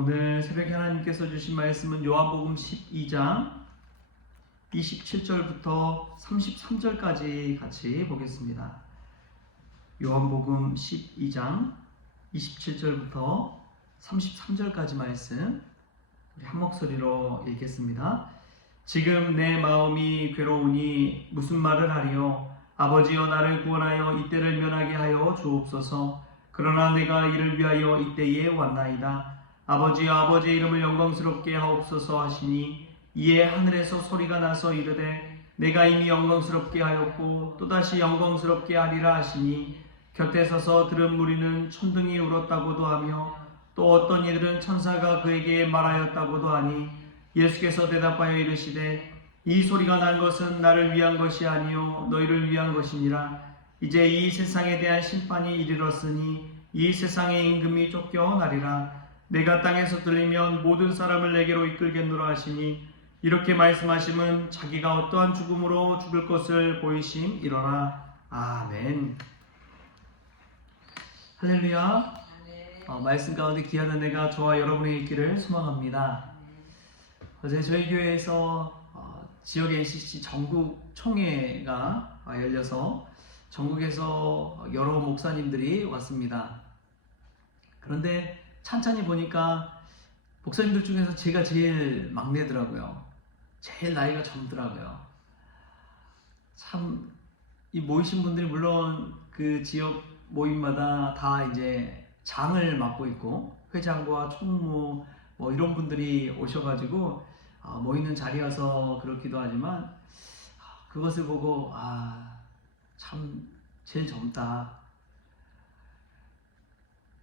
오늘 새벽에 하나님께서 주신 말씀은 요한복음 12장 27절부터 33절까지 같이 보겠습니다. 요한복음 12장 27절부터 33절까지 말씀 우리 한 목소리로 읽겠습니다. 지금 내 마음이 괴로우니 무슨 말을 하리요? 아버지여, 나를 구원하여 이때를 면하게 하여 주옵소서. 그러나 내가 이를 위하여 이때에 왔나이다. 아버지여, 아버지의 이름을 영광스럽게 하옵소서 하시니 이에 하늘에서 소리가 나서 이르되 내가 이미 영광스럽게 하였고 또다시 영광스럽게 하리라 하시니 곁에 서서 들은 무리는 천둥이 울었다고도 하며 또 어떤 이들은 천사가 그에게 말하였다고도 하니 예수께서 대답하여 이르시되 이 소리가 난 것은 나를 위한 것이 아니요 너희를 위한 것이니라. 이제 이 세상에 대한 심판이 이르렀으니 이 세상의 임금이 쫓겨나리라. 내가 땅에서 들리면 모든 사람을 내게로 이끌겠노라 하시니 이렇게 말씀하심은 자기가 어떠한 죽음으로 죽을 것을 보이심이로라. 아멘. 할렐루야. 말씀 가운데 귀한 은혜가 저와 여러분의 있기를 소망합니다. 어제 저희 교회에서 지역 NCC 전국 총회가 열려서 전국에서 여러 목사님들이 왔습니다. 그런데 찬찬히 보니까 목사님들 중에서 제가 제일 막내더라고요. 제일 나이가 젊더라고요. 참, 이 모이신 분들이 물론 그 지역 모임마다 다 이제 장을 맡고 있고 회장과 총무 뭐 이런 분들이 오셔가지고 모이는 자리여서 그렇기도 하지만 그것을 보고 참 제일 젊다.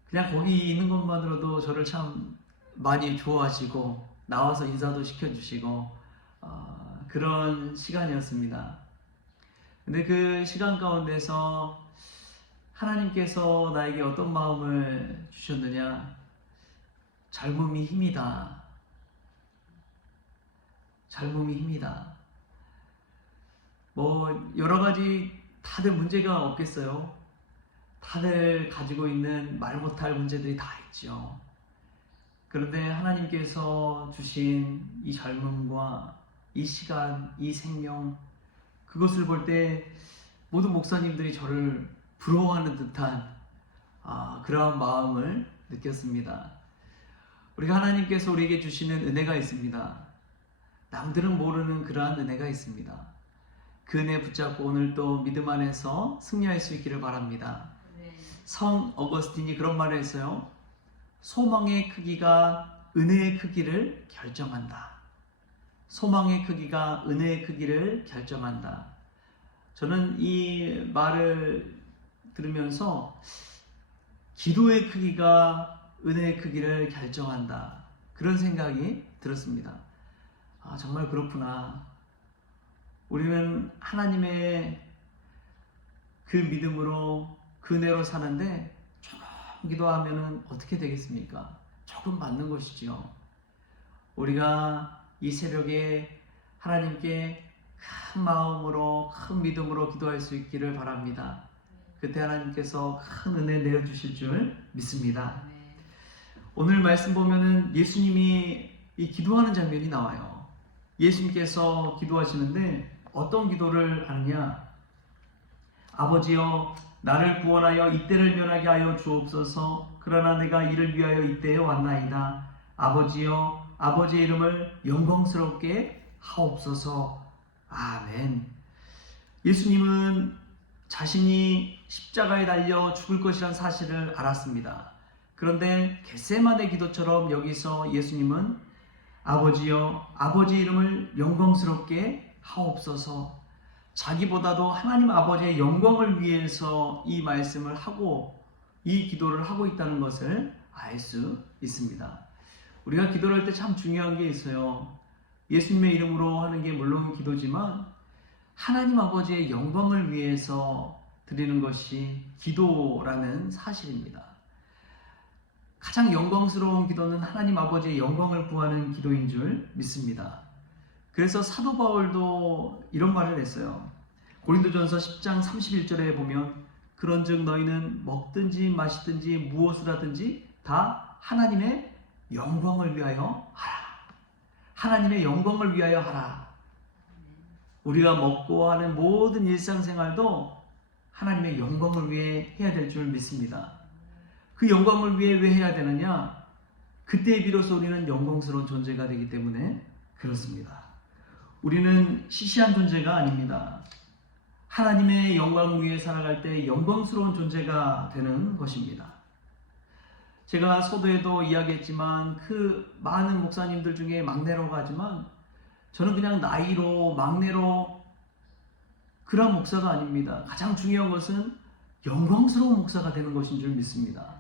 그냥 거기 있는 것만으로도 저를 참 많이 좋아하시고 나와서 인사도 시켜주시고 그런 시간이었습니다. 근데 그 시간 가운데서 하나님께서 나에게 어떤 마음을 주셨느냐? 젊음이 힘이다. 젊음이 힘이다. 뭐 여러 가지 다들 문제가 없겠어요. 다들 가지고 있는 말 못할 문제들이 다 있죠. 그런데 하나님께서 주신 이 젊음과 이 시간, 이 생명, 그것을 볼 때 모든 목사님들이 저를 부러워하는 듯한 그러한 마음을 느꼈습니다. 우리가 하나님께서 우리에게 주시는 은혜가 있습니다. 남들은 모르는 그러한 은혜가 있습니다. 그 은혜 붙잡고 오늘 또 믿음 안에서 승리할 수 있기를 바랍니다. 성 어거스틴이 그런 말을 했어요. 소망의 크기가 은혜의 크기를 결정한다. 소망의 크기가 은혜의 크기를 결정한다. 저는 이 말을 들으면서 기도의 크기가 은혜의 크기를 결정한다. 그런 생각이 들었습니다. 정말 그렇구나. 우리는 하나님의 그 믿음으로 그 은혜로 사는데 조금 기도하면 어떻게 되겠습니까? 조금 받는 것이지요. 우리가 이 새벽에 하나님께 큰 마음으로 큰 믿음으로 기도할 수 있기를 바랍니다. 그때 하나님께서 큰 은혜 내어주실 줄 믿습니다. 오늘 말씀 보면은 예수님이 이 기도하는 장면이 나와요. 예수님께서 기도하시는데 어떤 기도를 하느냐? 아버지여, 나를 구원하여 이때를 면하게 하여 주옵소서. 그러나 내가 이를 위하여 이때에 왔나이다. 아버지여, 아버지의 이름을 영광스럽게 하옵소서. 아멘. 예수님은 자신이 십자가에 달려 죽을 것이란 사실을 알았습니다. 그런데 겟세마네 기도처럼 여기서 예수님은 아버지여, 아버지의 이름을 영광스럽게 하옵소서. 자기보다도 하나님 아버지의 영광을 위해서 이 말씀을 하고 이 기도를 하고 있다는 것을 알 수 있습니다. 우리가 기도를 할 때 참 중요한 게 있어요. 예수님의 이름으로 하는 게 물론 기도지만 하나님 아버지의 영광을 위해서 드리는 것이 기도라는 사실입니다. 가장 영광스러운 기도는 하나님 아버지의 영광을 구하는 기도인 줄 믿습니다. 그래서 사도 바울도 이런 말을 했어요. 고린도전서 10장 31절에 보면 그런즉 너희는 먹든지 마시든지 무엇을 하든지 다 하나님의 영광을 위하여 하라. 하나님의 영광을 위하여 하라. 우리가 먹고 하는 모든 일상생활도 하나님의 영광을 위해 해야 될 줄 믿습니다. 그 영광을 위해 왜 해야 되느냐? 그때 비로소 우리는 영광스러운 존재가 되기 때문에 그렇습니다. 우리는 시시한 존재가 아닙니다. 하나님의 영광을 위해 살아갈 때 영광스러운 존재가 되는 것입니다. 제가 서두에도 이야기했지만 그 많은 목사님들 중에 막내라고 하지만 저는 그냥 나이로 막내로 그런 목사가 아닙니다. 가장 중요한 것은 영광스러운 목사가 되는 것인 줄 믿습니다.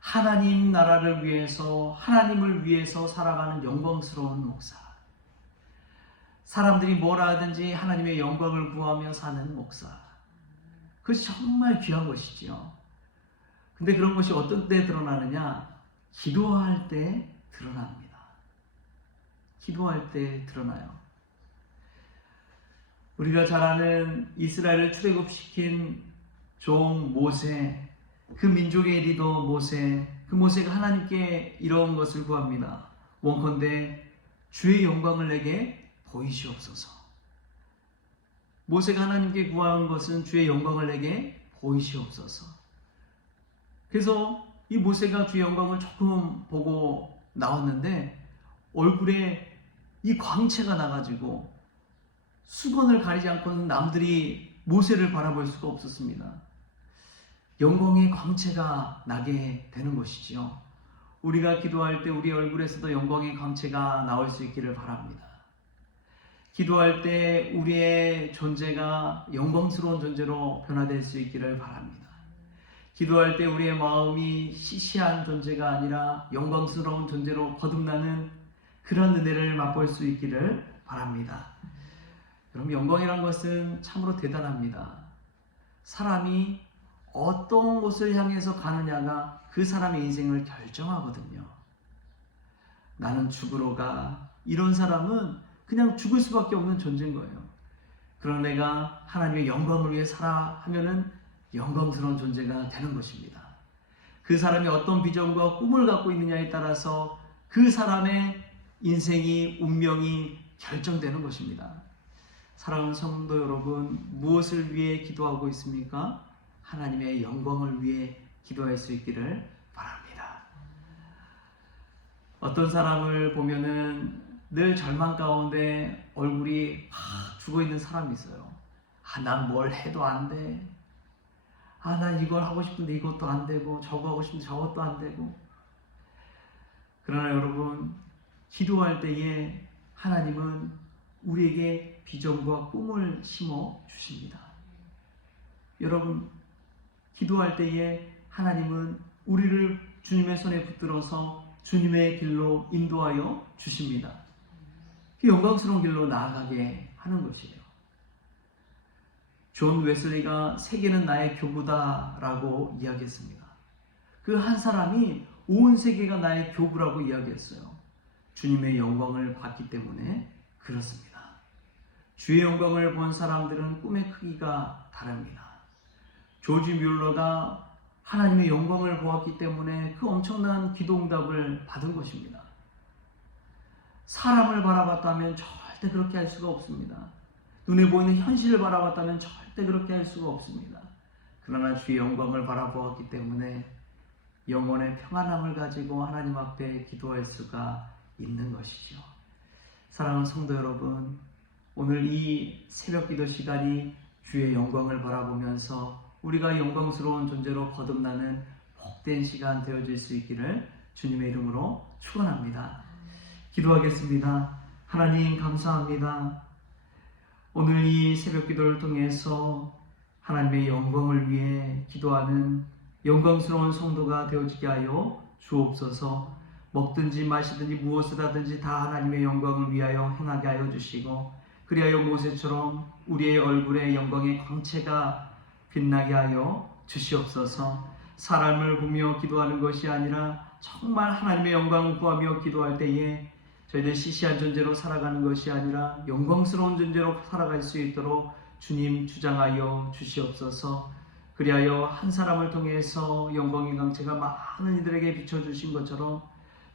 하나님 나라를 위해서 하나님을 위해서 살아가는 영광스러운 목사. 사람들이 뭐라 하든지 하나님의 영광을 구하며 사는 목사. 그것이 정말 귀한 것이지요. 근데 그런 것이 어떤 때 드러나느냐? 기도할 때 드러납니다. 기도할 때 드러나요. 우리가 잘 아는 이스라엘을 출애굽시킨 종 모세, 그 민족의 리더 모세, 그 모세가 하나님께 이런 것을 구합니다. 원컨대 주의 영광을 내게 보이시옵소서. 모세가 하나님께 구한 것은 주의 영광을 내게 보이시옵소서. 그래서 이 모세가 주의 영광을 조금 보고 나왔는데 얼굴에 이 광채가 나가지고 수건을 가리지 않고는 남들이 모세를 바라볼 수가 없었습니다. 영광의 광채가 나게 되는 것이지요. 우리가 기도할 때 우리 얼굴에서도 영광의 광채가 나올 수 있기를 바랍니다. 기도할 때 우리의 존재가 영광스러운 존재로 변화될 수 있기를 바랍니다. 기도할 때 우리의 마음이 시시한 존재가 아니라 영광스러운 존재로 거듭나는 그런 은혜를 맛볼 수 있기를 바랍니다. 그럼 영광이란 것은 참으로 대단합니다. 사람이 어떤 곳을 향해서 가느냐가 그 사람의 인생을 결정하거든요. 나는 죽으러 가. 이런 사람은 그냥 죽을 수밖에 없는 존재인 거예요. 그러나 내가 하나님의 영광을 위해 살아 하면은 영광스러운 존재가 되는 것입니다. 그 사람이 어떤 비전과 꿈을 갖고 있느냐에 따라서 그 사람의 인생이, 운명이 결정되는 것입니다. 사랑하는 성도 여러분, 무엇을 위해 기도하고 있습니까? 하나님의 영광을 위해 기도할 수 있기를 바랍니다. 어떤 사람을 보면은 늘 절망 가운데 얼굴이 죽어 있는 사람이 있어요. 난 뭘 해도 안 돼. 난 이걸 하고 싶은데 이것도 안 되고, 저거 하고 싶은데 저것도 안 되고. 그러나 여러분, 기도할 때에 하나님은 우리에게 비전과 꿈을 심어 주십니다. 여러분, 기도할 때에 하나님은 우리를 주님의 손에 붙들어서 주님의 길로 인도하여 주십니다. 그 영광스러운 길로 나아가게 하는 것이에요. 존 웨슬리가 세계는 나의 교구다 라고 이야기했습니다. 그 한 사람이 온 세계가 나의 교구라고 이야기했어요. 주님의 영광을 봤기 때문에 그렇습니다. 주의 영광을 본 사람들은 꿈의 크기가 다릅니다. 조지 뮬러가 하나님의 영광을 보았기 때문에 그 엄청난 기도응답을 받은 것입니다. 사람을 바라봤다면 절대 그렇게 할 수가 없습니다. 눈에 보이는 현실을 바라봤다면 절대 그렇게 할 수가 없습니다. 그러나 주의 영광을 바라보았기 때문에 영혼의 평안함을 가지고 하나님 앞에 기도할 수가 있는 것이죠. 사랑하는 성도 여러분, 오늘 이 새벽기도 시간이 주의 영광을 바라보면서 우리가 영광스러운 존재로 거듭나는 복된 시간 되어질 수 있기를 주님의 이름으로 축원합니다. 기도하겠습니다. 하나님 감사합니다. 오늘 이 새벽기도를 통해서 하나님의 영광을 위해 기도하는 영광스러운 성도가 되어지게 하여 주옵소서. 먹든지 마시든지 무엇을 하든지 다 하나님의 영광을 위하여 행하게 하여 주시고, 그리하여 모세처럼 우리의 얼굴에 영광의 광채가 빛나게 하여 주시옵소서. 사람을 보며 기도하는 것이 아니라 정말 하나님의 영광을 구하며 기도할 때에 저희들 시시한 존재로 살아가는 것이 아니라 영광스러운 존재로 살아갈 수 있도록 주님 주장하여 주시옵소서. 그리하여 한 사람을 통해서 영광의 광채가 많은 이들에게 비춰주신 것처럼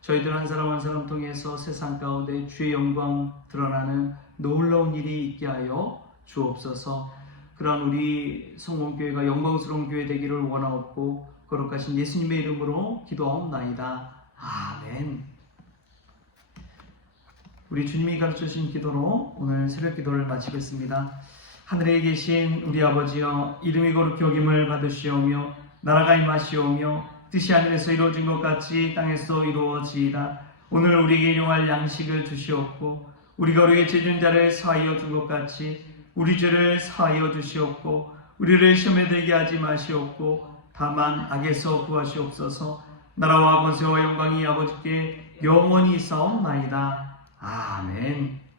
저희들 한 사람 한 사람 통해서 세상 가운데 주의 영광 드러나는 놀라운 일이 있게 하여 주옵소서. 그러한 우리 성공교회가 영광스러운 교회 되기를 원하옵고 거룩하신 예수님의 이름으로 기도하옵나이다. 아멘. 우리 주님이 가르쳐주신 기도로 오늘 새벽 기도를 마치겠습니다. 하늘에 계신 우리 아버지여, 이름이 거룩히 여김을 받으시오며 나라가 임하시오며 뜻이 하늘에서 이루어진 것 같이 땅에서 이루어지이다. 오늘 우리에게 일용할 양식을 주시옵고 우리가 우리에게 죄진 자를 사하여 준 것 같이 우리 죄를 사하여 주시옵고 우리를 시험에 들게 하지 마시옵고 다만 악에서 구하시옵소서. 나라와 권세와 영광이 아버지께 영원히 있사옵나이다. 아멘.